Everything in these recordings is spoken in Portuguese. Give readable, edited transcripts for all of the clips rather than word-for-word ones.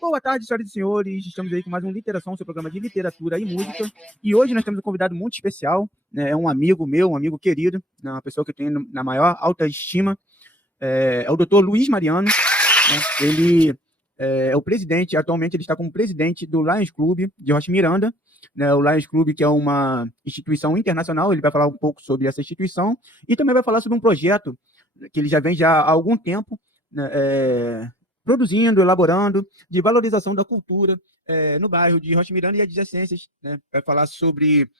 Boa tarde, senhoras e senhores. Estamos aí com mais um Literação, seu programa de literatura e música. E hoje nós temos um convidado muito especial, né? É um amigo meu, um amigo querido, uma pessoa que eu tenho na maior autoestima. É o Dr. Luiz Mariano, né? Ele é o presidente, atualmente ele está como presidente do Lions Club de Rocha Miranda, né? O Lions Club, que é uma instituição internacional. Ele vai falar um pouco sobre essa instituição e também vai falar sobre um projeto que ele já vem já há algum tempo, né? Produzindo, elaborando, de valorização da cultura no bairro de Rocha Miranda e adjacências, né? Vai falar sobre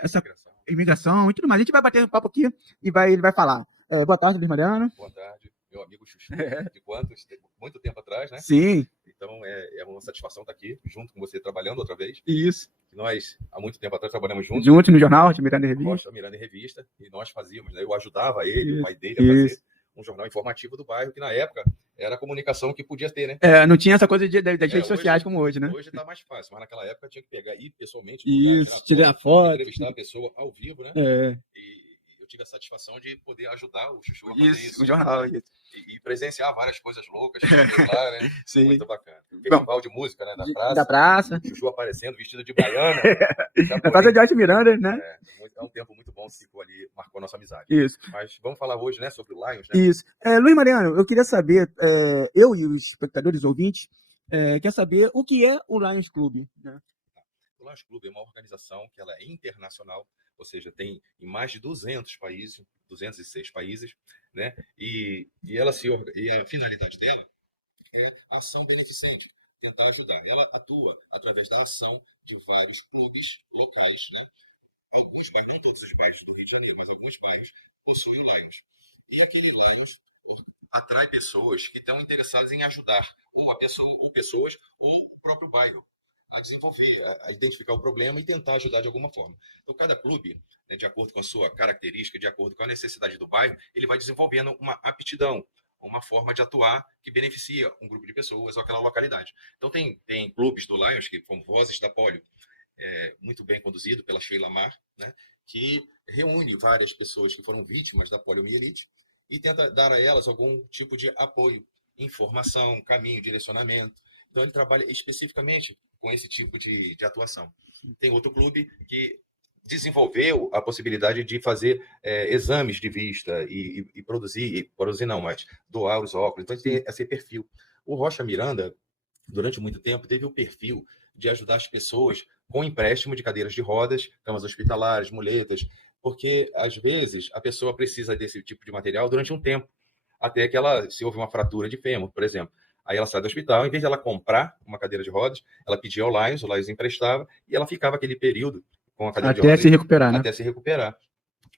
essa imigração e tudo mais. A gente vai bater um papo aqui e ele vai falar. Boa tarde, Luiz Mariano. Boa tarde, meu amigo Chuchu, de muito tempo atrás, né? Sim. Então é uma satisfação estar aqui, junto com você, trabalhando outra vez. Isso. Nós, há muito tempo atrás, trabalhamos juntos. Juntos no jornal, Rocha Miranda em Revista. Rocha Miranda em Revista, e nós fazíamos, né? Eu ajudava ele, isso, o pai dele, a fazer um jornal informativo do bairro, que na época era a comunicação que podia ter, né? Não tinha essa coisa das redes sociais como hoje, né? Hoje está mais fácil, mas naquela época tinha que pegar, ir pessoalmente, tirar foto, entrevistar a pessoa ao vivo, né? E eu tive a satisfação de poder ajudar o Chuchu a fazer isso. O jornal. Né? E presenciar várias coisas loucas que lá, né? Sim. Muito bacana. Festival de música, né? Da praça. Chuchu aparecendo, vestido de baiana. Na praça de Rocha Miranda, né? É um tempo muito bom que ficou ali, marcou nossa amizade. Isso. Mas vamos falar hoje, né, sobre o Lions, né? Isso. Luiz Mariano, eu queria saber, eu e os espectadores, ouvintes, quer saber o que é o Lions Club, né? O Lions Club é uma organização que ela é internacional, ou seja, tem em mais de 200 países, 206 países, né? E a finalidade dela é ação beneficente, tentar ajudar. Ela atua através da ação de vários clubes locais, né? Alguns bairros, não todos os bairros do Rio de Janeiro, mas alguns bairros possuem Lions. E aquele Lions atrai pessoas que estão interessadas em ajudar ou pessoas ou o próprio bairro a desenvolver, a identificar o problema e tentar ajudar de alguma forma. Então, cada clube, né, de acordo com a sua característica, de acordo com a necessidade do bairro, ele vai desenvolvendo uma aptidão, uma forma de atuar que beneficia um grupo de pessoas ou aquela localidade. Então, tem clubes do Lions, que são Vozes da Polio, muito bem conduzido pela Sheila Mar, né, que reúne várias pessoas que foram vítimas da poliomielite e tenta dar a elas algum tipo de apoio, informação, caminho, direcionamento. Então, ele trabalha especificamente com esse tipo de atuação. Tem outro clube que desenvolveu a possibilidade de fazer exames de vista e produzir não, mas doar os óculos. Então, tem esse perfil. O Rocha Miranda, durante muito tempo, teve o perfil de ajudar as pessoas com empréstimo de cadeiras de rodas, camas hospitalares, muletas, porque, às vezes, a pessoa precisa desse tipo de material durante um tempo, até que se houve uma fratura de fêmur, por exemplo. Aí ela sai do hospital, em vez de ela comprar uma cadeira de rodas, ela pedia ao Lions, o Lions emprestava, e ela ficava aquele período com a cadeira de rodas. Até se recuperar, né? Até se recuperar.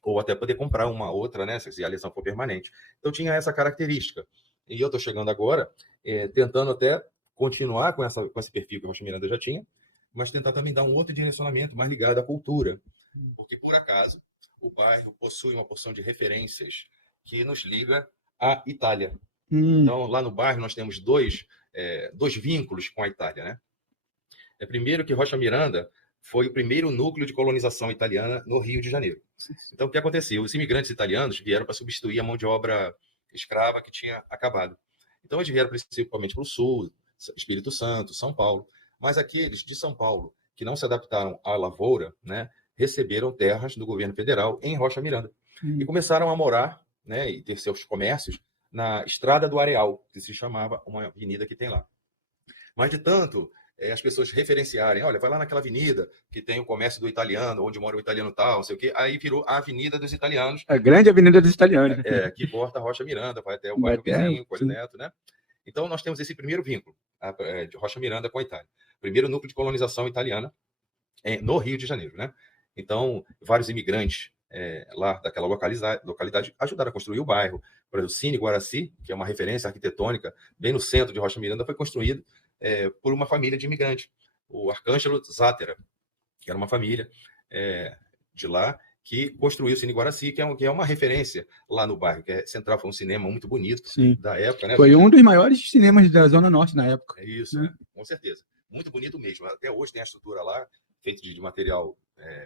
Ou até poder comprar uma outra, né, se a lesão for permanente. Então tinha essa característica. E eu estou chegando agora, tentando até continuar com esse perfil que a Rocha Miranda já tinha, mas tentar também dar um outro direcionamento mais ligado à cultura. Porque, por acaso, o bairro possui uma porção de referências que nos liga à Itália. Então, lá no bairro, nós temos dois vínculos com a Itália, né? Primeiro que Rocha Miranda foi o primeiro núcleo de colonização italiana no Rio de Janeiro. Então, o que aconteceu? Os imigrantes italianos vieram para substituir a mão de obra escrava que tinha acabado. Então, eles vieram principalmente para o Sul, Espírito Santo, São Paulo. Mas aqueles de São Paulo que não se adaptaram à lavoura, né, receberam terras do governo federal em Rocha Miranda. E começaram a morar, né, e ter seus comércios na Estrada do Areal, que se chamava uma avenida que tem lá. Mas de tanto as pessoas referenciarem, olha, vai lá naquela avenida que tem o comércio do italiano, onde mora o italiano tal, não sei o quê, aí virou a Avenida dos Italianos. A grande Avenida dos Italianos. Que corta a Rocha Miranda, vai até o bairro vizinho, Coelho Neto, né? Então nós temos esse primeiro vínculo de Rocha Miranda com a Itália. Primeiro núcleo de colonização italiana no Rio de Janeiro, né? Então, vários imigrantes lá daquela localidade ajudaram a construir o bairro. Por exemplo, o Cine Guaraci, que é uma referência arquitetônica bem no centro de Rocha Miranda, foi construído por uma família de imigrantes. O Arcângelo Zátera, que era uma família de lá, que construiu o Cine Guaraci, que é uma referência lá no bairro, que é central, foi um cinema muito bonito. Sim. Da época, né? Foi um dos maiores cinemas da Zona Norte na época. É isso, né? Com certeza. Muito bonito mesmo. Até hoje tem a estrutura lá, feita de material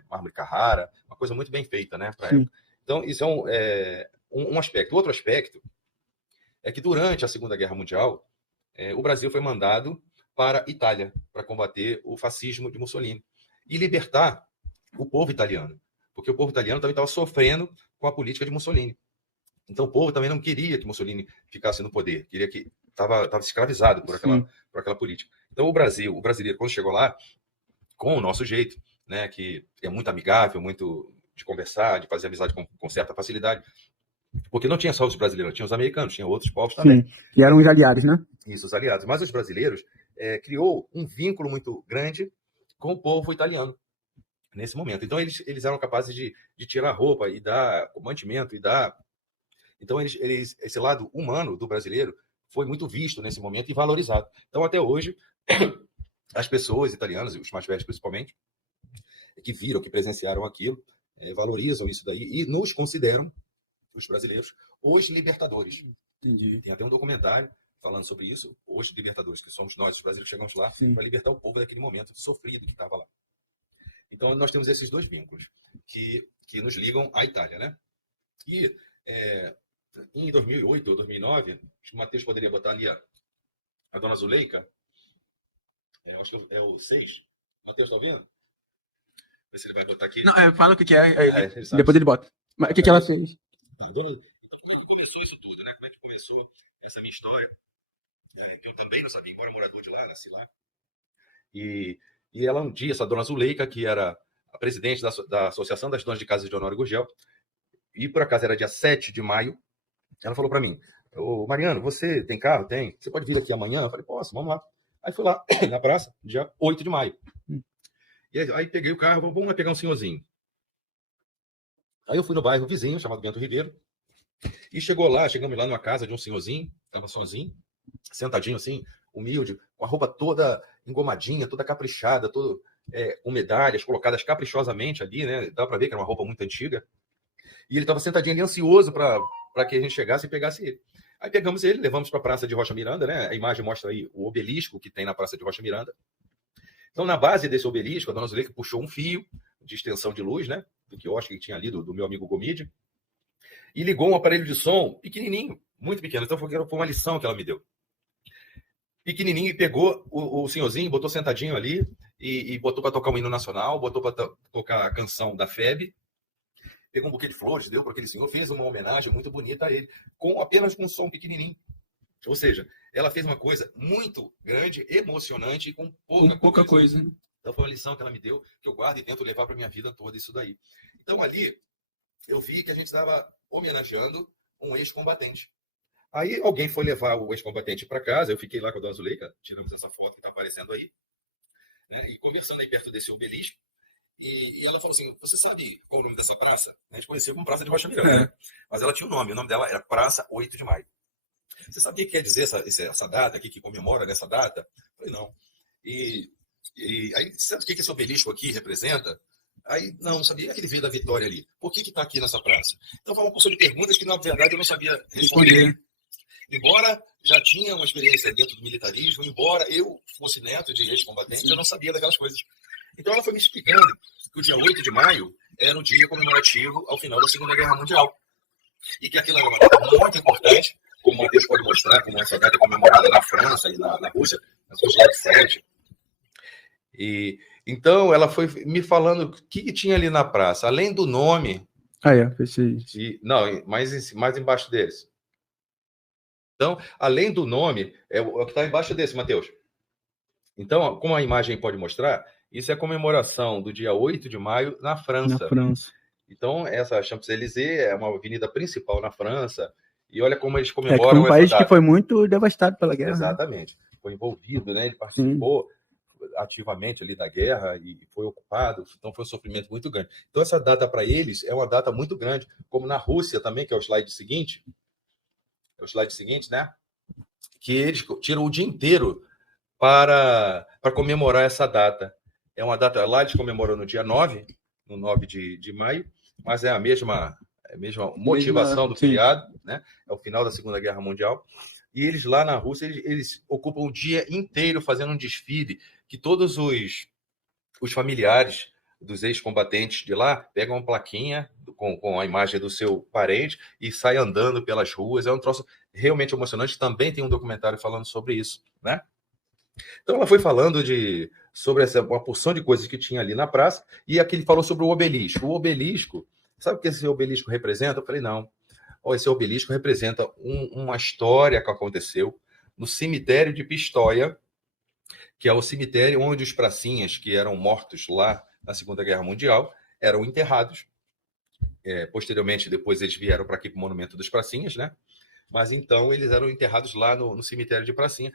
mármore Carrara, uma coisa muito bem feita, né? Pra época. Então, isso é um aspecto. Outro aspecto é que durante a Segunda Guerra Mundial, o Brasil foi mandado para a Itália para combater o fascismo de Mussolini e libertar o povo italiano, porque o povo italiano também estava sofrendo com a política de Mussolini. Então o povo também não queria que Mussolini ficasse no poder, queria que estava escravizado por aquela política. Então o brasileiro, quando chegou lá, com o nosso jeito, né, que é muito amigável, muito de conversar, de fazer amizade com certa facilidade, porque não tinha só os brasileiros, tinha os americanos, tinha outros povos também. Que eram os aliados, né? Isso, os aliados. Mas os brasileiros criou um vínculo muito grande com o povo italiano nesse momento. Então eles eram capazes de tirar roupa e dar mantimento e dar. Então esse lado humano do brasileiro foi muito visto nesse momento e valorizado. Então até hoje as pessoas italianas, os mais velhos principalmente, que viram, que presenciaram aquilo, valorizam isso daí e nos consideram, os brasileiros, os libertadores. Entendi. Tem até um documentário falando sobre isso, os libertadores, que somos nós, os brasileiros, chegamos lá para libertar o povo daquele momento sofrido que estava lá. Então nós temos esses dois vínculos que nos ligam à Itália, né? E em 2008 ou 2009, acho que o Matheus poderia botar ali a Dona Zuleika, acho que é o 6. Matheus, está vendo? Ver se ele vai botar aqui. Não, fala o que é. Depois ele bota. Mas o que ela fez? Então, como é que começou isso tudo, né? Como é que começou essa minha história? Que eu também não sabia, embora morador de lá, nasci lá. E ela um dia, essa Dona Zuleika, que era a presidente da Associação das Donas de Casa de Honório Gurgel, e por acaso era dia 7 de maio, ela falou para mim: ô Mariano, você tem carro? Tem. Você pode vir aqui amanhã? Eu falei: posso, vamos lá. Aí fui lá, na praça, dia 8 de maio. E aí peguei o carro, vamos lá pegar um senhorzinho. Aí eu fui no bairro vizinho, chamado Bento Ribeiro, e chegamos lá numa casa de um senhorzinho, estava sozinho, sentadinho assim, humilde, com a roupa toda engomadinha, toda caprichada, com medalhas colocadas caprichosamente ali, né? Dá para ver que era uma roupa muito antiga. E ele estava sentadinho ali, ansioso para que a gente chegasse e pegasse ele. Aí pegamos ele, levamos para a Praça de Rocha Miranda, né? A imagem mostra aí o obelisco que tem na Praça de Rocha Miranda. Então, na base desse obelisco, a Dona Zuleika puxou um fio de extensão de luz, né? Do quiosque que tinha ali, do meu amigo Gomide, e ligou um aparelho de som pequenininho, muito pequeno. Então, foi uma lição que ela me deu. Pequenininho, e pegou o senhorzinho, botou sentadinho ali, e botou para tocar um hino nacional, botou para tocar a canção da FEB, pegou um buquê de flores, deu para aquele senhor, fez uma homenagem muito bonita a ele, apenas com um som pequenininho. Ou seja, ela fez uma coisa muito grande, emocionante e com pouca coisa. Então foi uma lição que ela me deu, que eu guardo e tento levar para minha vida toda isso daí. Então ali eu vi que a gente estava homenageando um ex-combatente. Aí alguém foi levar o ex-combatente para casa, eu fiquei lá com a Dona Zuleika, tiramos essa foto que está aparecendo aí, né, e conversando aí perto desse obelisco. E ela falou assim: você sabe qual é o nome dessa praça? A gente conhecia como Praça de Rocha Miranda, né? Mas ela tinha um nome, o nome dela era Praça 8 de Maio. Você sabia o que quer dizer essa data aqui, que comemora nessa data? Eu falei: não. E aí, sabe o que esse obelisco aqui representa? Aí, não sabia que ele veio da Vitória ali. Por que está aqui nessa praça? Então, foi uma porção de perguntas que, na verdade, eu não sabia responder. Embora já tinha uma experiência dentro do militarismo, embora eu fosse neto de ex-combatente, eu não sabia daquelas coisas. Então, ela foi me explicando que o dia 8 de maio era um dia comemorativo ao final da Segunda Guerra Mundial. E que aquilo era uma data muito importante, como o Matheus pode mostrar, como essa data é comemorada na França e na Rússia, na Sociedade Sede. E então ela foi me falando o que tinha ali na praça, além do nome. Fechei. Não, mais embaixo deles. Então, além do nome, é o que está embaixo desse, Matheus. Então, como a imagem pode mostrar, isso é a comemoração do dia 8 de maio na França. Então, essa Champs-Élysées é uma avenida principal na França. E olha como eles comemoram foi um país que foi muito devastado pela guerra. Exatamente. Né? Foi envolvido, né? Ele participou ativamente ali da guerra e foi ocupado. Então, foi um sofrimento muito grande. Então, essa data para eles é uma data muito grande. Como na Rússia também, que é o slide seguinte. É o slide seguinte, né? Que eles tiram o dia inteiro para comemorar essa data. É uma data, lá eles comemoram no dia 9, no 9 de maio, mas é a mesma motivação do feriado, né? É o final da Segunda Guerra Mundial. E eles lá na Rússia, eles ocupam o dia inteiro fazendo um desfile, que todos os familiares dos ex-combatentes de lá pegam uma plaquinha com a imagem do seu parente e sai andando pelas ruas. É um troço realmente emocionante. Também tem um documentário falando sobre isso, né? Então ela foi falando sobre uma porção de coisas que tinha ali na praça, e aqui ele falou sobre o obelisco. O obelisco, sabe o que esse obelisco representa? Eu falei, não. Esse obelisco representa uma história que aconteceu no cemitério de Pistoia, que é o cemitério onde os pracinhas que eram mortos lá na Segunda Guerra Mundial eram enterrados. Posteriormente, depois eles vieram para aqui para o Monumento dos Pracinhas, né? Mas então eles eram enterrados lá no cemitério de Pracinha,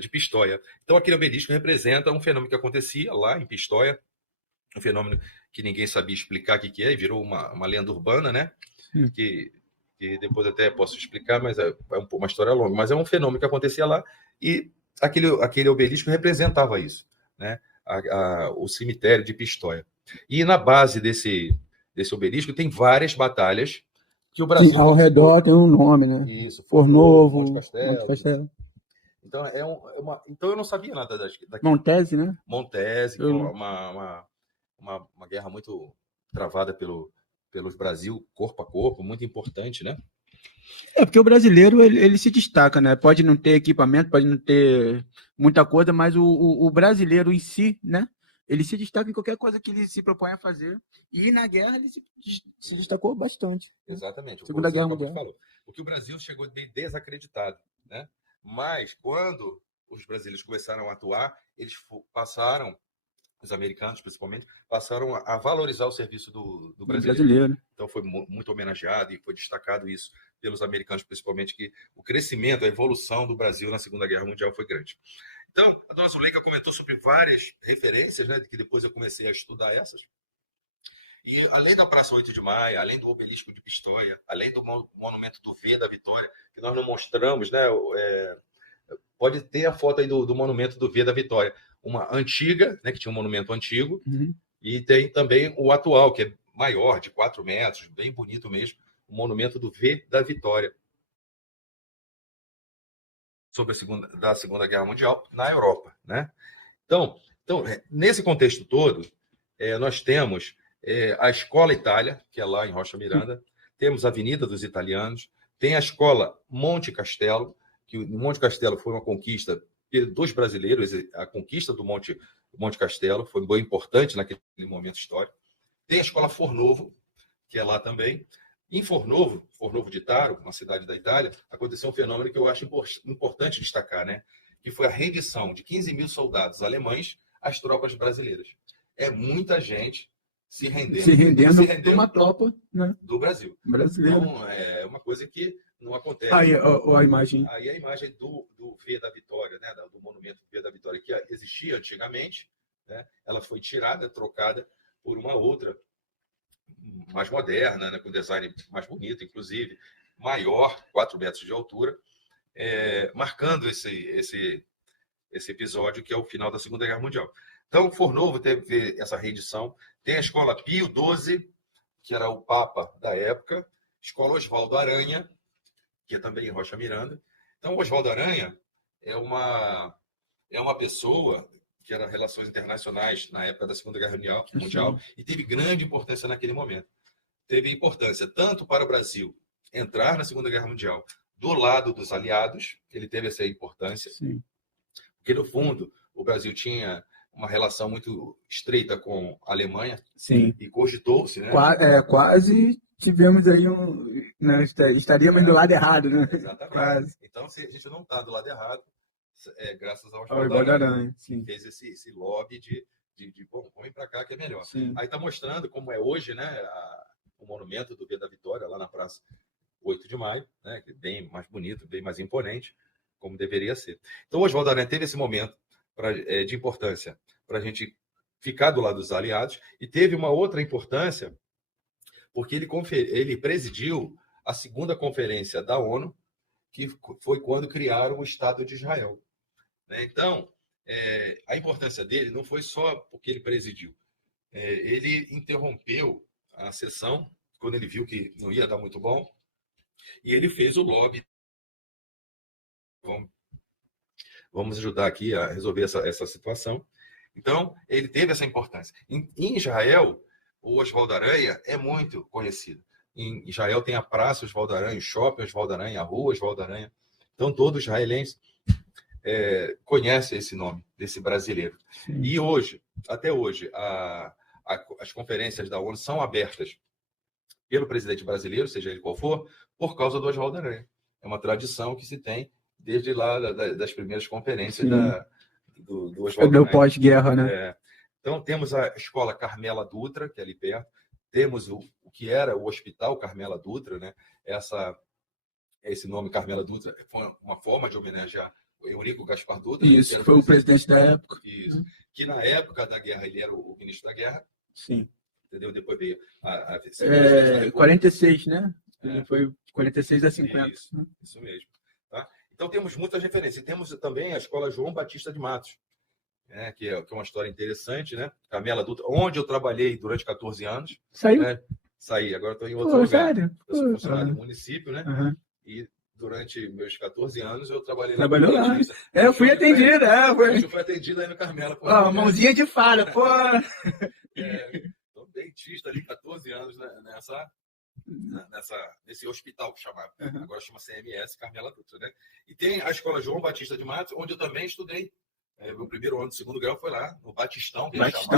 de Pistoia. Então aquele obelisco representa um fenômeno que acontecia lá em Pistoia, um fenômeno que ninguém sabia explicar o que é, e virou uma lenda urbana, né? Que depois até posso explicar, mas é uma história longa. Mas é um fenômeno que acontecia lá, e aquele obelisco representava isso, né? O cemitério de Pistoia. E na base desse obelisco tem várias batalhas que o Brasil... Sim, ao redor tem um nome, né? Isso, Fornovo, Monte Castelo. Então, então eu não sabia nada daquilo. Montese, né? Montese, que foi uma guerra muito travada pelos Brasil, corpo a corpo, muito importante, né? Porque o brasileiro, ele se destaca, né? Pode não ter equipamento, pode não ter muita coisa, mas o brasileiro em si, né? Ele se destaca em qualquer coisa que ele se propõe a fazer. E na guerra ele se destacou bastante. Exatamente. Segunda Guerra Mundial. Falou. Porque o Brasil chegou desacreditado, né? Mas quando os brasileiros começaram a atuar, eles passaram, os americanos principalmente, passaram a valorizar o serviço do brasileiro. Então foi muito homenageado e foi destacado isso pelos americanos, principalmente, que o crescimento, a evolução do Brasil na Segunda Guerra Mundial foi grande. Então, a dona Zuleika comentou sobre várias referências, né, que depois eu comecei a estudar essas. E além da Praça 8 de Maio, além do Obelisco de Pistoia, além do Monumento do V da Vitória, que nós não mostramos, né? Pode ter a foto aí do Monumento do V da Vitória. Uma antiga, né, que tinha um monumento antigo, e tem também o atual, que é maior, de 4 metros, bem bonito mesmo, o Monumento do V da Vitória. Sobre a Segunda Guerra Mundial na Europa, né? Então nesse contexto todo, nós temos a Escola Itália, que é lá em Rocha Miranda, temos a Avenida dos Italianos, tem a Escola Monte Castelo, que o Monte Castelo foi uma conquista dos brasileiros, a conquista do Monte Castelo foi bem importante naquele momento histórico. Tem a Escola Fornovo, que é lá também. Em Fornovo de Taro, uma cidade da Itália, aconteceu um fenômeno que eu acho importante destacar, né? Que foi a rendição de 15 mil soldados alemães às tropas brasileiras. É muita gente se rendendo uma tropa, né, do Brasil. Brasileiro. Então, é uma coisa que não acontece. Aí a imagem. Aí a imagem do V da Vitória, né, do monumento V da Vitória, que existia antigamente, né, ela foi tirada, trocada por uma outra, mais moderna, né, com design mais bonito, inclusive, maior, 4 metros de altura, marcando esse episódio, que é o final da Segunda Guerra Mundial. Então, Fornovo teve essa reedição. Tem a Escola Pio XII, que era o Papa da época, Escola Oswaldo Aranha, que é também em Rocha Miranda. Então, Oswaldo Aranha é uma pessoa que era Relações Internacionais na época da Segunda Guerra Mundial e teve grande importância naquele momento. Teve importância tanto para o Brasil entrar na Segunda Guerra Mundial do lado dos aliados, ele teve essa importância, porque, no fundo, o Brasil tinha uma relação muito estreita com a Alemanha. E cogitou-se, né? Quase tivemos aí né, estaríamos do lado errado, né? Exatamente. Quase. Então, se a gente não está do lado errado, graças ao Oswaldo Aranha, que fez esse lobby de bom, vem para cá que é melhor. Aí está mostrando como é hoje, né, o monumento do V da Vitória, lá na Praça 8 de Maio, né, que é bem mais bonito, bem mais imponente, como deveria ser. Então, o Oswaldo Aranha teve esse momento de importância para a gente ficar do lado dos aliados, e teve uma outra importância porque ele presidiu a segunda conferência da ONU, que foi quando criaram o Estado de Israel. Então, a importância dele não foi só porque ele presidiu. Ele interrompeu a sessão quando ele viu que não ia dar muito bom, e ele fez o lobby. Vamos ajudar aqui a resolver essa situação. Então, ele teve essa importância. Em Israel, o Oswaldo Aranha é muito conhecido. Em Israel tem a Praça Oswaldo Aranha, o Shopping Oswaldo Aranha, a Rua Oswaldo Aranha. Então, todo israelense conhece esse nome desse brasileiro. Sim. E hoje, até hoje, as conferências da ONU são abertas pelo presidente brasileiro, seja ele qual for, por causa do Oswaldo Aranha. É uma tradição que se tem desde lá das primeiras conferências do Oswaldo Aranha. Pós-guerra, né? Então, temos a Escola Carmela Dutra, que é ali perto. Temos o que era o Hospital Carmela Dutra, né? Esse nome Carmela Dutra foi uma forma de homenagear o Eurico Gaspar Dutra. Isso, que foi o presidente da época. Isso. Que na época da guerra ele era o ministro da guerra. Sim. Entendeu? Depois veio a 46, né? Foi 46 a 50. Isso mesmo. Tá? Então temos muitas referências. E temos também a Escola João Batista de Matos, que é uma história interessante, né? Carmela Dutra, onde eu trabalhei durante 14 anos. Saiu? Saí, agora estou em outro lugar. Sério? Eu sou funcionário do município, né? Uhum. E durante meus 14 anos eu trabalhei lá. Trabalhou lá. Eu fui atendido, Eu fui atendido aí no Carmela. Mãozinha de fada, pô! Dentista ali, 14 anos nesse hospital que chamava. Uhum. Agora chama CMS Carmela Dutra, né? E tem a Escola João Batista de Matos, onde eu também estudei. Meu primeiro ano do segundo grau foi lá, no Batistão.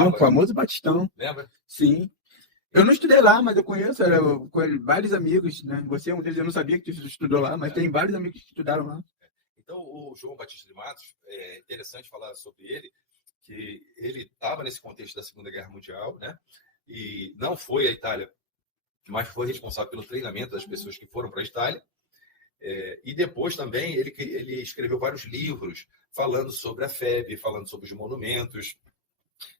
O famoso Batistão. Lembra? Sim. Eu não estudei lá, mas eu conheço vários amigos, né? Você é um deles, eu não sabia que você estudou lá, mas tem vários amigos que estudaram lá. Então, o João Batista de Matos, é interessante falar sobre ele, que ele estava nesse contexto da Segunda Guerra Mundial, né? E não foi à Itália, mas foi responsável pelo treinamento das pessoas que foram para a Itália. E depois também ele escreveu vários livros falando sobre a FEB, falando sobre os monumentos,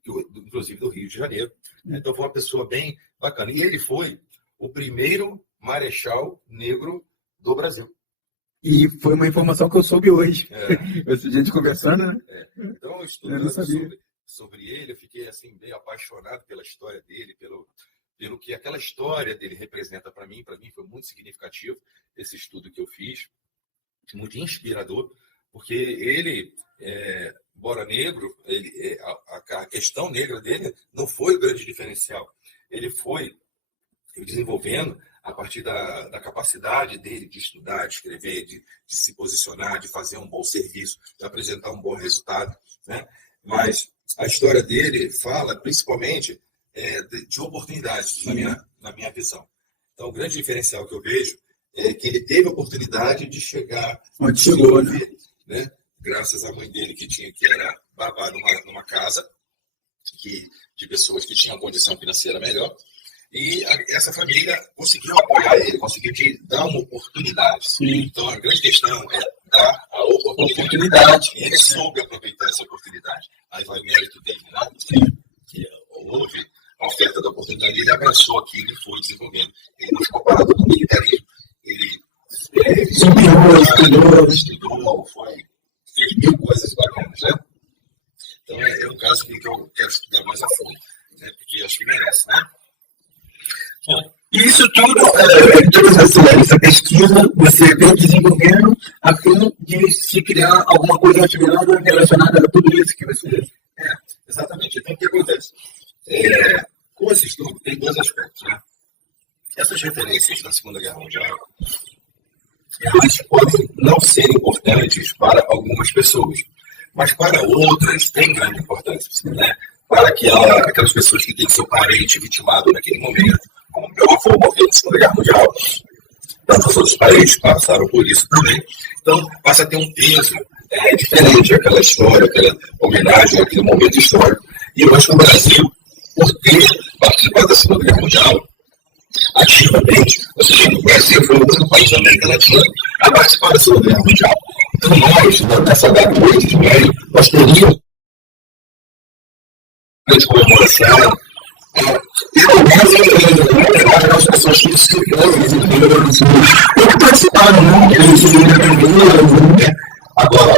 inclusive do Rio de Janeiro. Então foi uma pessoa bem bacana. E ele foi o primeiro marechal negro do Brasil. E foi uma informação que eu soube hoje. A gente conversando, né? Então, estudando sobre ele, eu fiquei assim, bem apaixonado pela história dele, pelo que aquela história dele representa para mim. Para mim foi muito significativo esse estudo que eu fiz, muito inspirador, porque ele, embora negro, a questão negra dele não foi o grande diferencial. Ele foi desenvolvendo a partir da capacidade dele de estudar, de escrever, de se posicionar, de fazer um bom serviço, de apresentar um bom resultado, né? Mas a história dele fala principalmente de oportunidades, na minha visão. Então, o grande diferencial que eu vejo é que ele teve a oportunidade de chegar onde chegou, né? Graças à mãe dele, que era babá numa casa de pessoas que tinham condição financeira melhor. E essa família conseguiu apoiar ele, conseguiu dar uma oportunidade. Sim. Então, a grande questão é dar a oportunidade. E ele soube aproveitar essa oportunidade. Aí vai o mérito dele, né? Sim. Que houve a oferta da oportunidade, ele abraçou aquilo e foi desenvolvendo. Ele não ficou parado no militarismo. Ele estudou, fez mil coisas bacanas, né? Então, é um caso que eu quero estudar mais a fundo, né? Porque acho que merece, né? Bom, isso tudo, toda essa pesquisa, você vem desenvolvendo a fim de se criar alguma coisa relacionada a tudo isso que você fez. Exatamente. Então, o que acontece? Com esse estudo, tem dois aspectos, né? Essas referências da Segunda Guerra Mundial, elas podem não ser importantes para algumas pessoas, mas para outras tem grande importância, né? Para aquelas pessoas que têm seu parente vitimado naquele momento, como meu avô morreu na Segunda Guerra Mundial, tantos outros parentes passaram por isso também. Então, passa a ter um peso diferente aquela história, aquela homenagem àquele momento histórico. E eu acho que o Brasil, por ter participado da Segunda Guerra Mundial ativamente, ou seja, o Brasil foi o único país da América Latina a participar da Segunda Guerra Mundial. Então, nós, nessa data 8 de maio, nós teríamos de comemoração, pelo menos as pessoas que participaram, né? Agora,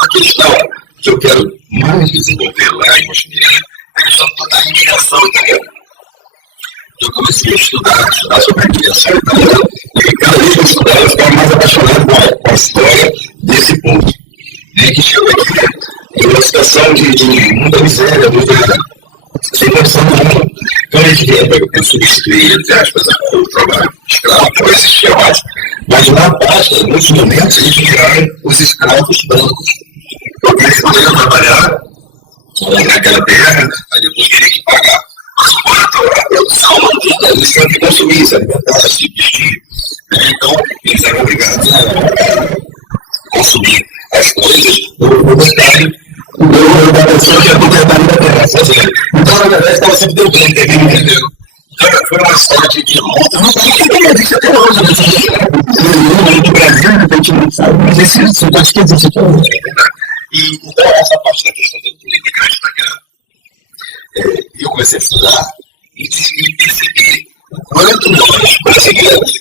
a questão que eu quero mais desenvolver lá em Mochineira é a questão da imigração italiana. Eu comecei a estudar sobre a imigração italiana e cada vez que eu estudava, eu ficava mais apaixonado com a história desse povo, né, que chegou aqui em uma situação de muita miséria, sem condição nenhuma. Então a gente tenta substituir, entre aspas, o trabalho escravo por esses escravos. Mas na prática, em muitos momentos, eles viraram os escravos brancos. Porque eles poderiam trabalhar naquela terra, aí depois teriam que pagar a produção, eles tinham que consumir, se alimentar, se vestir. Então, eles eram obrigados a consumir as coisas do mercado da pessoa que é proprietária da terra. Então, na verdade, estava sempre deu bem, entendeu? Foi uma história de luta, não existe até hoje. No Brasil, a gente não sabe, mas esse suporte que existe até hoje. E então, essa parte da questão do imigrante italiano, eu comecei a estudar e percebi o quanto nós, brasileiros,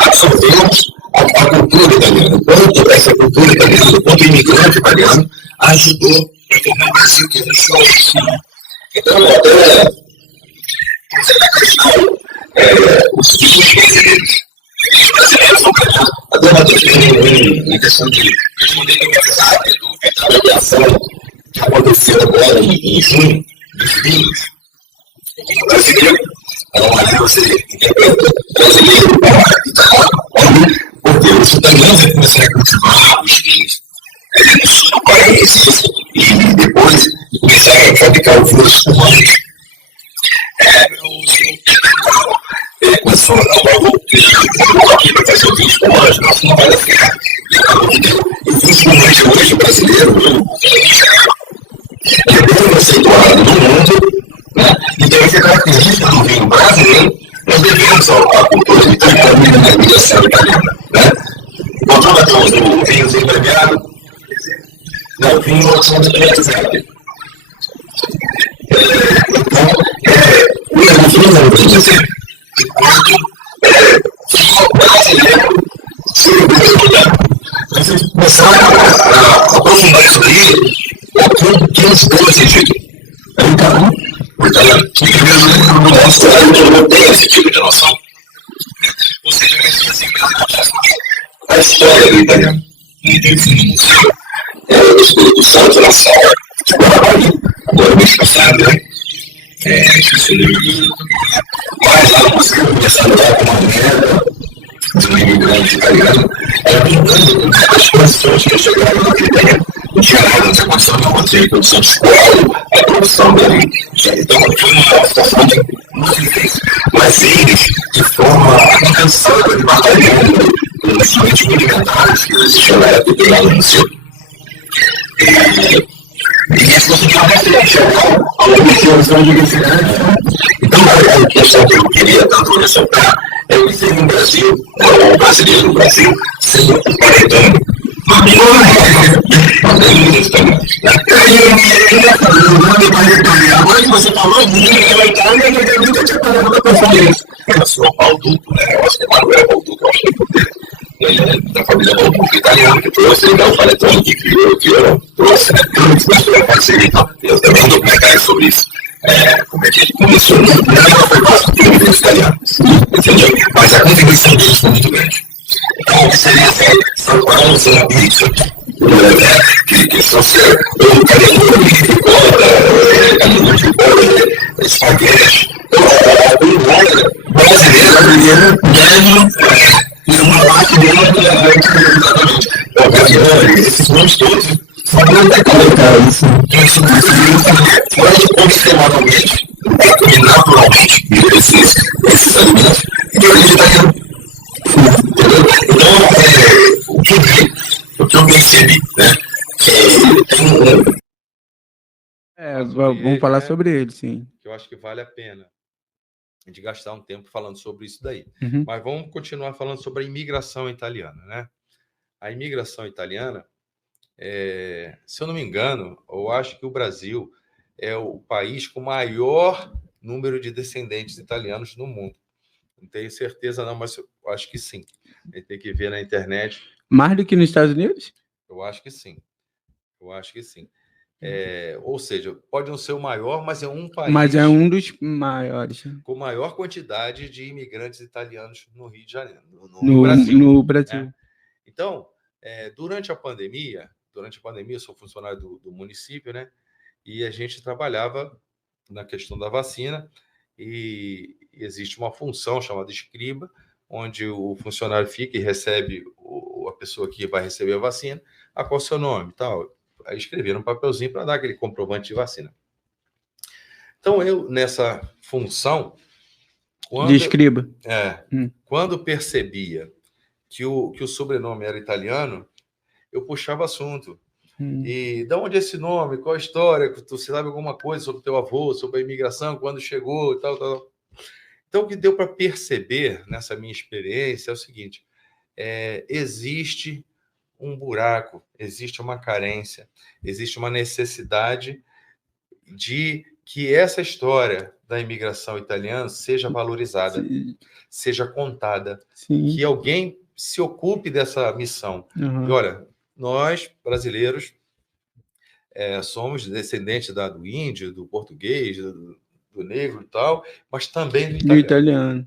absorvemos a cultura italiana, o quanto essa cultura italiana, o quanto o imigrante italiano ajudou a tornar o Brasil que ele foi. Então, até essa questão, os filhos brasileiros. Os brasileiros são brasileiros. Até uma questão de responder do WhatsApp, da avaliação que aconteceu agora em junho, dos vinhos. O brasileiro, você interpreta brasileiro, italiano, porque os italianos começaram a cultivar os vinhos no sul do país e depois começaram a fabricar os vinhos espumantes. Começou a dar uma volta aqui para fazer o vinho espumante, nossa, não vai dar certo. E acabou que deu. O vinho espumante hoje, brasileiro, é bem conceituado no mundo, né? Então, essa característica do vinho brasileiro, nós devemos à cultura italiana, à imigração italiana, né? Então, nós temos o vinho premiado, não, vinho 800 anos. Então, o vinho não tem que ser enquanto brasileiro se olhar. Vocês começaram a aprofundar isso aí, que nos deu esse sentido. Então, o brasileiro no nosso trabalho não tem esse tipo de noção. Ou seja, a história do italiano. Não tem esse museu do Espírito Santo na sala de Guarapari, agora mês passado, né? Mas lá no museu começaram a dar uma merda de um imigrante italiano, brincando com as condições que chegaram naquele tempo. Não tinha nada, não tinha condição de manter a produção de escola, a produção dele. Então, foi uma situação muito difícil. Mas eles, de forma incansável, batalhando pelos doentes alimentares que existiam na época lá no museu. E isso conseguiu referência ao observação de refrigerante. Então, a questão que eu queria tanto ressaltar é que ser no Brasil, o brasileiro no Brasil, sendo um paredão, uma agora que você falou, a Itália, eu nunca tinha parado para pensar nisso. Eu sou Balduco, né? Eu acho que é Manuel Balduco, eu acho que é da família Balduco italiana, que trouxe o paletone que criou, trouxe, né? Eu também vou documentário sobre isso. Como é que ele começou? Não foi fácil de um italiano, entendeu? Mas a contribuição deles foi muito grande. Então, o que seria São Paulo, São Pizza, que são o caminhão de ricota, caminhão de ricota, espaguete. O brasileiro deve uma parte dele exatamente. O Gavioli, esses nomes todos, só não tem como colocar isso. Isso pode considerarmente, naturalmente, esses alimentos, e a gente está então, o que eu percebi, né? Vamos falar sobre ele, sim. Eu acho que vale a pena a gente gastar um tempo falando sobre isso daí. Uhum. Mas vamos continuar falando sobre a imigração italiana, né? A imigração italiana, se eu não me engano, eu acho que o Brasil é o país com maior número de descendentes italianos no mundo. Não tenho certeza não, mas eu acho que sim. A gente tem que ver na internet. Mais do que nos Estados Unidos? Eu acho que sim. Ou seja, pode não ser o maior, mas é um país... Mas é um dos maiores. Com maior quantidade de imigrantes italianos no Rio de Janeiro, no Brasil. No Brasil. Então, durante a pandemia, eu sou funcionário do município, né? E a gente trabalhava na questão da vacina, e existe uma função chamada escriba, onde o funcionário fica e recebe a pessoa que vai receber a vacina, qual é o seu nome, tal. Aí escreveram um papelzinho para dar aquele comprovante de vacina. Então, eu, nessa função, De escriba. quando percebia que o sobrenome era italiano, eu puxava assunto. E de onde é esse nome? Qual a história? Tu sabe alguma coisa sobre teu avô, sobre a imigração, quando chegou e tal, tal. Então, o que deu para perceber nessa minha experiência é o seguinte: existe um buraco, existe uma carência, existe uma necessidade de que essa história da imigração italiana seja valorizada, seja contada, que alguém se ocupe dessa missão. E olha, nós, brasileiros, somos descendentes do índio, do português, do negro e tal, mas também do italiano.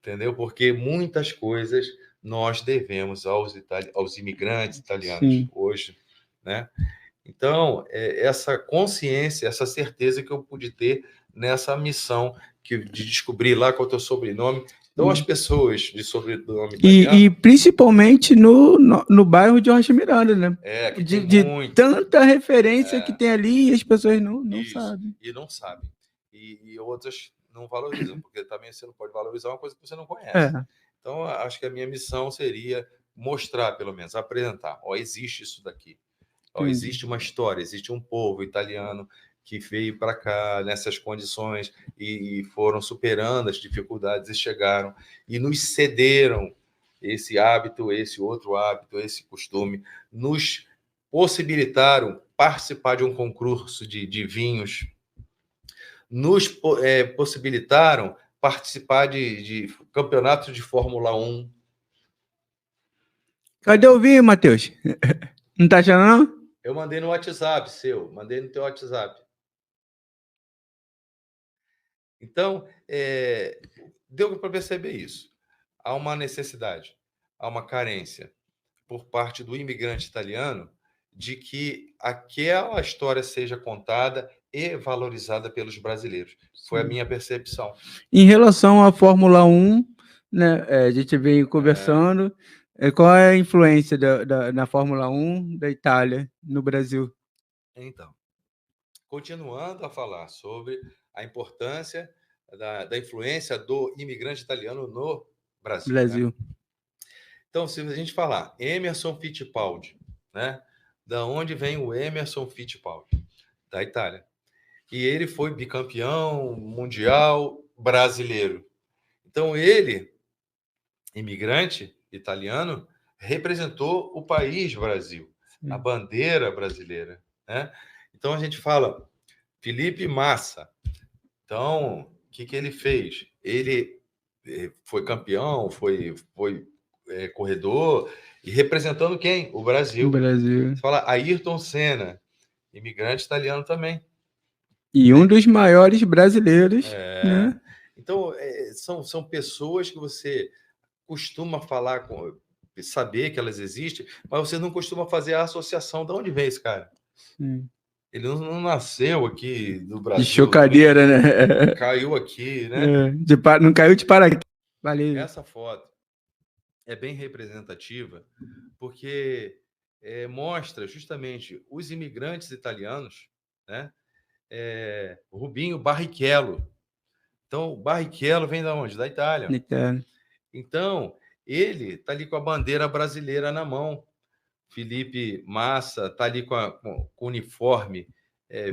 Entendeu? Porque muitas coisas nós devemos aos imigrantes italianos hoje, né? Então, essa consciência, essa certeza que eu pude ter nessa missão de descobrir lá qual é o teu sobrenome. Então, as pessoas de sobrenome italiano... E principalmente no bairro de Rocha Miranda, né? Que de tanta referência que tem ali e as pessoas não sabem. E não sabem. E outras não valorizam, porque também você não pode valorizar uma coisa que você não conhece. Então, acho que a minha missão seria mostrar, pelo menos, apresentar. Existe isso daqui. Existe uma história, existe um povo italiano que veio para cá nessas condições e foram superando as dificuldades e chegaram e nos cederam esse hábito, esse outro hábito, esse costume, nos possibilitaram participar de um concurso de vinhos, nos possibilitaram participar de campeonatos de Fórmula 1. Cadê o vinho, Matheus? Não tá achando, não? Eu mandei no WhatsApp mandei no teu WhatsApp. Então, deu para perceber isso. Há uma necessidade, há uma carência por parte do imigrante italiano de que aquela história seja contada e valorizada pelos brasileiros. Foi a minha percepção. Em relação à Fórmula 1, né, a gente veio conversando, qual é a influência na Fórmula 1 da Itália no Brasil? Então, continuando a falar sobre a importância da influência do imigrante italiano no Brasil. Né? Então, se a gente falar Emerson Fittipaldi, né? Da onde vem o Emerson Fittipaldi? Da Itália. E ele foi bicampeão mundial brasileiro. Então, ele, imigrante italiano, representou o país Brasil, a bandeira brasileira. Né? Então, a gente fala Felipe Massa. Então, o que ele fez? Ele foi campeão, foi corredor, e representando quem? O Brasil. Você fala Ayrton Senna, imigrante italiano também. E um dos maiores brasileiros. Né? Então, são pessoas que você costuma falar, saber que elas existem, mas você não costuma fazer a associação. De onde vem esse cara? Ele não nasceu aqui no Brasil. De chocadeira, né? Caiu aqui, né? Não caiu de paraquedas. Valeu. Essa foto é bem representativa porque mostra justamente os imigrantes italianos, né? Rubinho Barrichello. Então, o Barrichello vem de onde? Da Itália. Então, ele está ali com a bandeira brasileira na mão. Felipe Massa está ali com o uniforme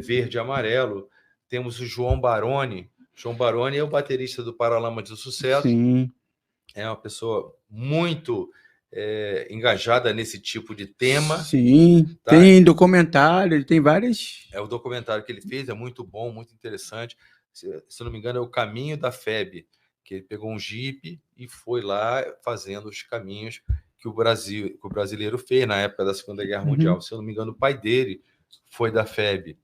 verde e amarelo. Temos o João Baroni. João Baroni é o baterista do Paralamas do Sucesso. Sim. É uma pessoa muito engajada nesse tipo de tema. Sim, tá? Tem documentário, ele tem várias... O documentário que ele fez é muito bom, muito interessante. Se não me engano, é O Caminho da FEB, que ele pegou um jipe e foi lá fazendo os caminhos que o brasileiro fez na época da Segunda Guerra Mundial. Se eu não me engano, o pai dele foi da FEB.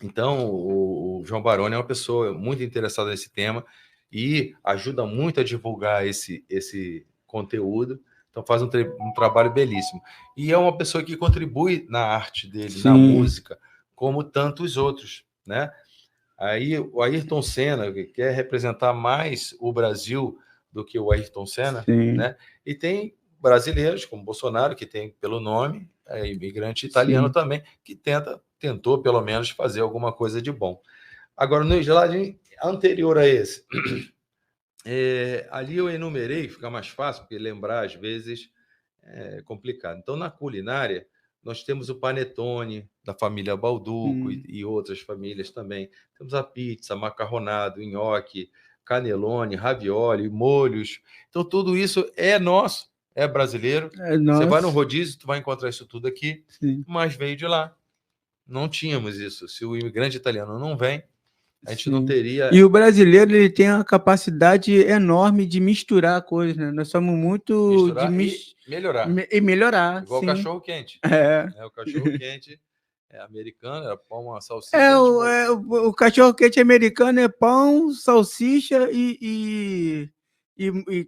Então, o João Baroni é uma pessoa muito interessada nesse tema e ajuda muito a divulgar esse conteúdo. Então, faz um trabalho belíssimo. E é uma pessoa que contribui na arte dele, na música, como tantos outros, né? Aí o Ayrton Senna que quer representar mais o Brasil do que o Ayrton Senna, Sim. né? E tem brasileiros, como Bolsonaro, que tem pelo nome, é imigrante italiano Sim. também, que tentou pelo menos fazer alguma coisa de bom. Agora, no slide anterior a esse, ali eu enumerei, fica mais fácil, porque lembrar às vezes é complicado. Então, na culinária, nós temos o panetone, da família Balduco e outras famílias também. Temos a pizza, macarronado, nhoque, canelone, ravioli, molhos. Então, tudo isso é nosso, é brasileiro. Você vai no rodízio, tu vai encontrar isso tudo aqui, Sim. mas veio de lá. Não tínhamos isso. Se o imigrante italiano não vem, a gente não Sim. teria... E o brasileiro, ele tem uma capacidade enorme de misturar coisas, né? Nós somos muito... misturar e melhorar. E melhorar, Igual sim. o cachorro-quente. É. O cachorro-quente é americano, era pão, uma salsicha. O cachorro-quente americano é pão, salsicha e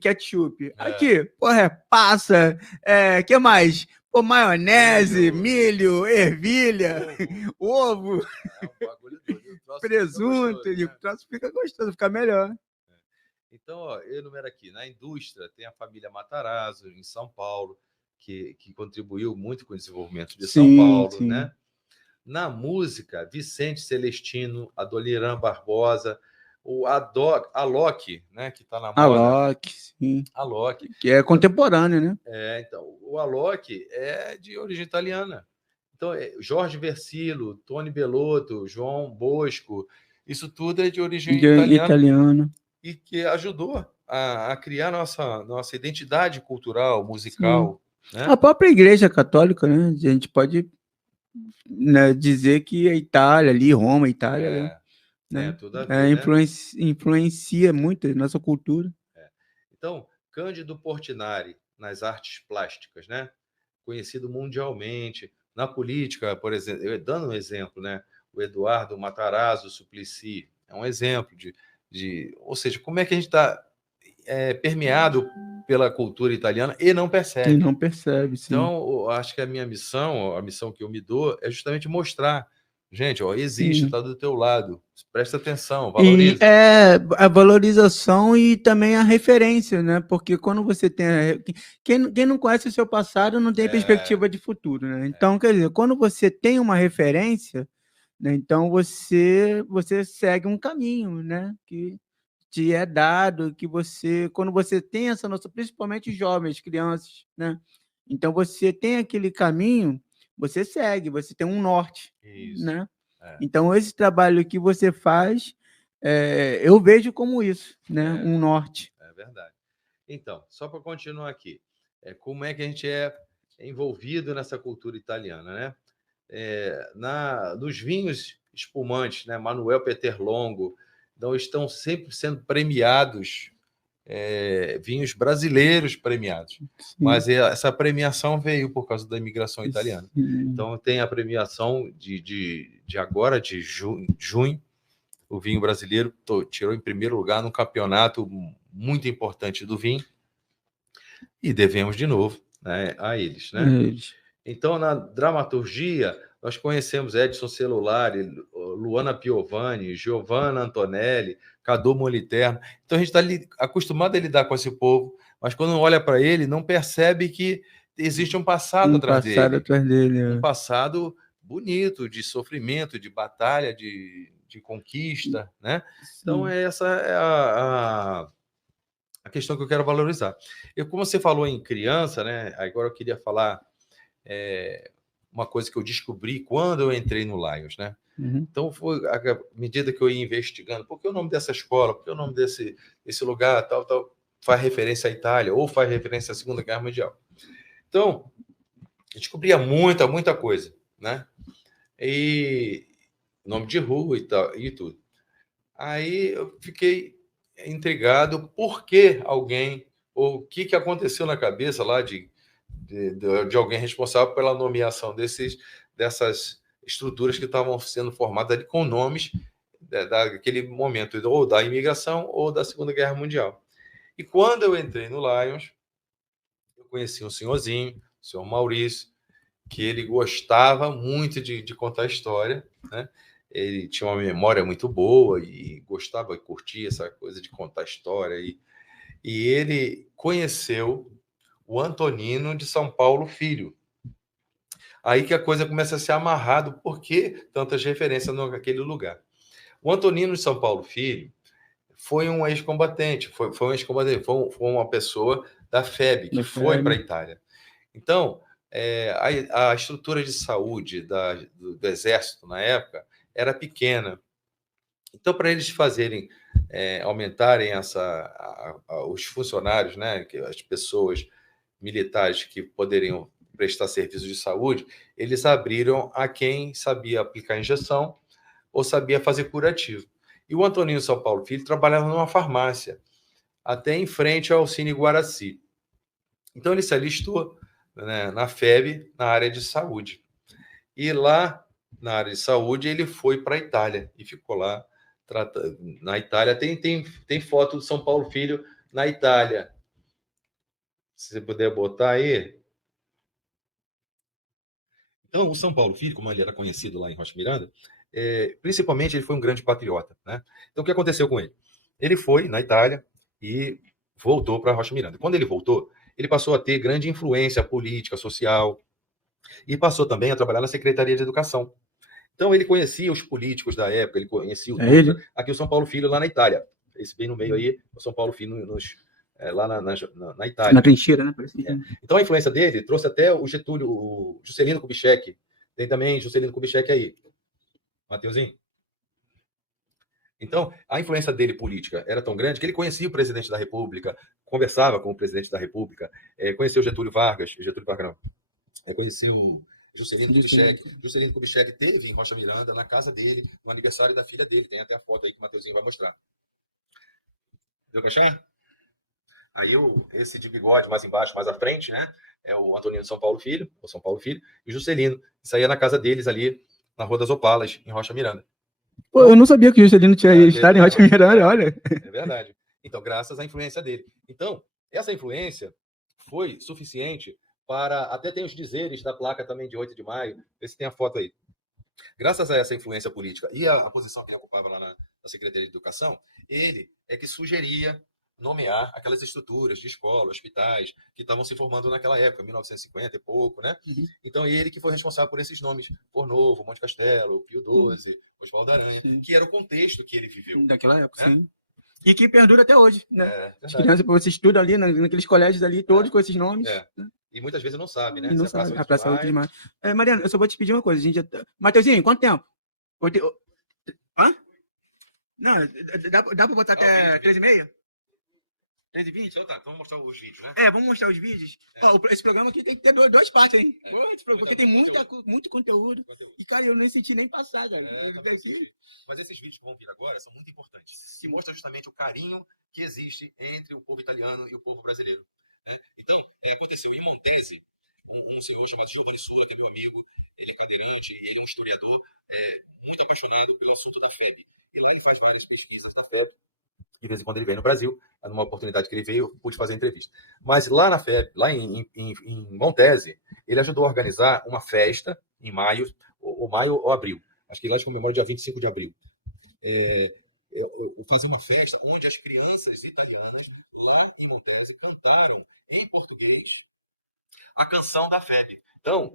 ketchup. Aqui, porra, é passa, que mais? Pô, maionese, milho, ervilha, ovo, um bagulho doido. presunto, e o troço fica gostoso, fica melhor. Então, ó, eu enumero aqui, na indústria tem a família Matarazzo, em São Paulo, que contribuiu muito com o desenvolvimento de São Paulo, né? Na música, Vicente Celestino, Adoniran Barbosa, o Alok, né, que está na moda. Alok, sim. Alok. Que é contemporâneo, né? Então, o Alok é de origem italiana. Então, Jorge Versilo, Tony Bellotto, João Bosco, isso tudo é de origem italiana. E que ajudou a criar nossa identidade cultural, musical. Né? A própria Igreja Católica, né? A gente pode, né, dizer que a Itália ali, Roma, Itália, né? Tudo a ver, influencia muito a nossa cultura. Então, Cândido Portinari, nas artes plásticas, né? Conhecido mundialmente. Na política, por exemplo, dando um exemplo, né? O Eduardo Matarazzo Suplicy é um exemplo ou seja, como é que a gente está permeado pela cultura italiana e não percebe. E não percebe, sim. Então, eu acho que a minha missão, a missão que eu me dou, é justamente mostrar, gente, ó, existe, está do teu lado, presta atenção, valoriza. E a valorização e também a referência, né? Porque quando você tem... Quem não conhece o seu passado não tem perspectiva de futuro, né? Então, quer dizer, quando você tem uma referência, né, então você segue um caminho, né? Que te é dado, que você... Quando você tem essa noção, principalmente jovens, crianças, né? Então, você tem aquele caminho, você segue, você tem um norte, né? Então, esse trabalho que você faz, eu vejo como isso, né? Um norte. É verdade. Então, só para continuar aqui, como é que a gente é envolvido nessa cultura italiana, né? Nos vinhos espumantes, né? Manuel Peterlongo, então estão sempre sendo premiados, vinhos brasileiros premiados. Mas essa premiação veio por causa da imigração italiana. Então tem a premiação de agora, de junho, o vinho brasileiro tirou em primeiro lugar num campeonato muito importante do vinho e devemos de novo, né, a eles, né? Então, na dramaturgia, nós conhecemos Edson Celulari, Luana Piovani, Giovanna Antonelli, Cadu Moliterno. Então, a gente está acostumado a lidar com esse povo, mas quando olha para ele, não percebe que existe um passado atrás dele. Um passado bonito, de sofrimento, de batalha, de conquista, né? Então, essa é a questão que eu quero valorizar. Como você falou em criança, né? Agora eu queria falar uma coisa que eu descobri quando eu entrei no Lions, né? Então, foi à medida que eu ia investigando, por que o nome dessa escola, por que o nome desse lugar, tal, faz referência à Itália, ou faz referência à Segunda Guerra Mundial. Então, eu descobria muita coisa, né? E nome de rua e tudo. Aí eu fiquei intrigado por que alguém, ou o que aconteceu na cabeça lá de alguém responsável pela nomeação dessas estruturas que estavam sendo formadas ali com nomes daquele momento, ou da imigração ou da Segunda Guerra Mundial. E quando eu entrei no Lions, eu conheci um senhorzinho, o senhor Maurício, que ele gostava muito de contar história, né? ele tinha uma memória muito boa e gostava e curtia essa coisa de contar história. E ele conheceu o Antonino de São Paulo Filho. Aí que a coisa começa a ser amarrada, por que tantas referências naquele lugar? O Antonino de São Paulo Filho foi um ex-combatente, foi uma pessoa da FEB, que foi para a Itália. Então, a estrutura de saúde do Exército, na época, era pequena. Então, para eles fazerem, aumentarem os funcionários, né, as pessoas militares que poderiam prestar serviços de saúde, eles abriram a quem sabia aplicar injeção ou sabia fazer curativo. E o Antoninho São Paulo Filho trabalhava numa farmácia, até em frente ao Cine Guaraci. Então, ele se alistou, né, na FEB, na área de saúde. E lá, na área de saúde, ele foi para a Itália e ficou lá. Na Itália, tem foto do São Paulo Filho na Itália. Se você puder botar aí. Então, o São Paulo Filho, como ele era conhecido lá em Rocha Miranda, principalmente ele foi um grande patriota, né? Então, o que aconteceu com ele? Ele foi na Itália e voltou para Rocha Miranda. Quando ele voltou, ele passou a ter grande influência política, social, e passou também a trabalhar na Secretaria de Educação. Então, ele conhecia os políticos da época, ele conhecia o Dutra. Aqui o São Paulo Filho, lá na Itália. Esse bem no meio aí, o São Paulo Filho lá na Itália. Na trincheira, né? Então, a influência dele trouxe até o Getúlio, o Juscelino Kubitschek. Tem também Juscelino Kubitschek aí. Mateuzinho? Então, a influência dele política era tão grande que ele conhecia o presidente da República, conversava com o presidente da República, conheceu Getúlio Vargas não, conheceu Juscelino Kubitschek. Juscelino Kubitschek teve em Rocha Miranda, na casa dele, no aniversário da filha dele. Tem até a foto aí que o Mateuzinho vai mostrar. Deu pra achar? Aí esse de bigode mais embaixo, mais à frente, né? É o Antonino de São Paulo Filho, o São Paulo Filho, e o Juscelino. Isso aí é na casa deles ali, na Rua das Opalas, em Rocha Miranda. Pô, eu não sabia que o Juscelino tinha estado em Rocha Miranda, olha. É verdade. Então, graças à influência dele. Então, essa influência foi suficiente para... Até tem os dizeres da placa também de 8 de maio. Vê se tem a foto aí. Graças a essa influência política e a posição que ele ocupava lá na Secretaria de Educação, ele é que sugeria nomear aquelas estruturas de escola, hospitais, que estavam se formando naquela época, 1950 e pouco, né? Uhum. Então, ele que foi responsável por esses nomes, Fornovo, Monte Castelo, Pio XII, Oswaldo Aranha, que era o contexto que ele viveu. Daquela época, né? Sim. E que perdura até hoje, né? As crianças, você estuda ali, naqueles colégios ali, todos com esses nomes. Né? E muitas vezes não sabe, né? E não sabe, a Praça 8 de Maio. Mariana, eu só vou te pedir uma coisa. A gente Mateuzinho, quanto tempo? Hã? Não, dá pra botar até 13h30? 13h20? Então tá, então vamos mostrar os vídeos, né? Vamos mostrar os vídeos. Esse programa aqui tem que ter duas partes, hein? Porque tem muito conteúdo. E, cara, eu nem senti nem passar, cara. Mas esses vídeos que vão vir agora são muito importantes. Que mostram justamente o carinho que existe entre o povo italiano e o povo brasileiro. Né? Então, aconteceu em Montese, um senhor chamado Giovanni Sula, que é meu amigo, ele é cadeirante e ele é um historiador muito apaixonado pelo assunto da FEB. E lá ele faz várias pesquisas da FEB. De vez em quando ele vem no Brasil, numa oportunidade que ele veio, eu pude fazer entrevista. Mas lá na FEB, lá em Montese, ele ajudou a organizar uma festa em maio, ou abril. Acho que lá eles comemoram dia 25 de abril. Fazer uma festa onde as crianças italianas, lá em Montese, cantaram em português a canção da FEB. Então,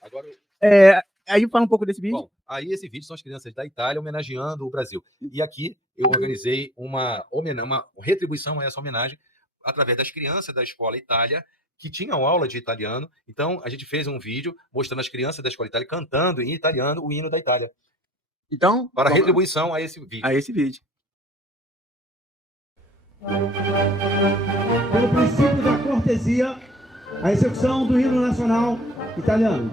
Agora, Aí fala um pouco desse vídeo. bom, aí esse vídeo são as crianças da Itália homenageando o Brasil. E aqui eu organizei uma retribuição a essa homenagem através das crianças da Escola Itália que tinham aula de italiano. Então, a gente fez um vídeo mostrando as crianças da Escola Itália cantando em italiano o hino da Itália. Então, Para retribuição a esse vídeo. a esse vídeo. Pelo princípio da cortesia, a execução do hino nacional italiano.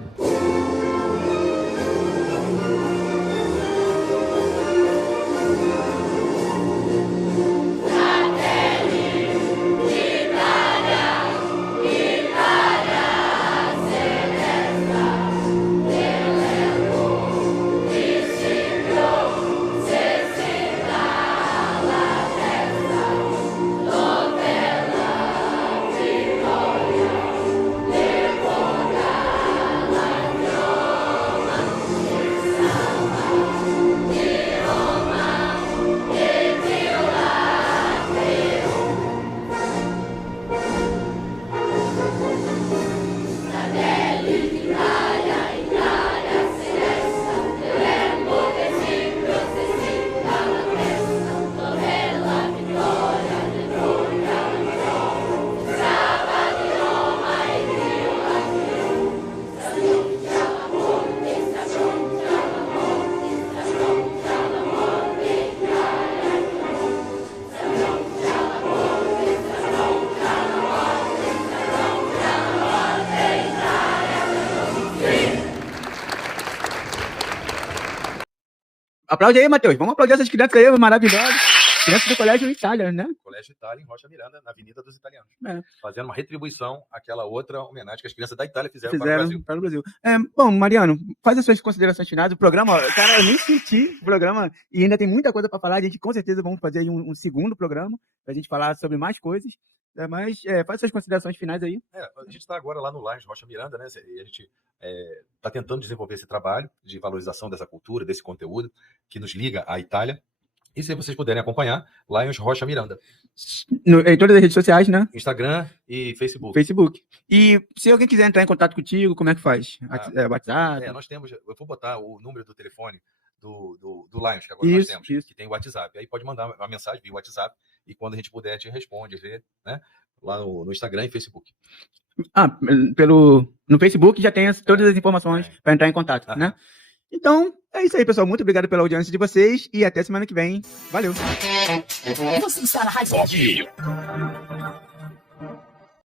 Aplaude aí, Matheus. Vamos aplaudir essas crianças aí, maravilhosas. Crianças do Colégio Itália, né? Colégio Itália, em Rocha Miranda, na Avenida dos Italianos. É. Fazendo uma retribuição àquela outra homenagem que as crianças da Itália fizeram para o Brasil. Bom, Mariano, faz as suas considerações finais. O programa, cara, eu nem senti o programa e ainda tem muita coisa para falar. A gente com certeza vamos fazer aí um segundo programa para a gente falar sobre mais coisas. Mas faz suas considerações finais aí. A gente está agora lá no Lions Rocha Miranda, né? E a gente está tentando desenvolver esse trabalho de valorização dessa cultura, desse conteúdo que nos liga à Itália. E se vocês puderem acompanhar, Lions Rocha Miranda. Em todas as redes sociais, né? Instagram e Facebook. E se alguém quiser entrar em contato contigo, como é que faz? WhatsApp? Nós temos, eu vou botar o número do telefone do Lions, que agora nós temos, que tem o WhatsApp. Aí pode mandar uma mensagem via WhatsApp e quando a gente puder, a gente responde, né? Lá no Instagram e Facebook. No Facebook já tem todas as informações para entrar em contato, né? Então, é isso aí, pessoal. Muito obrigado pela audiência de vocês e até semana que vem. Valeu! Você está na Rádio.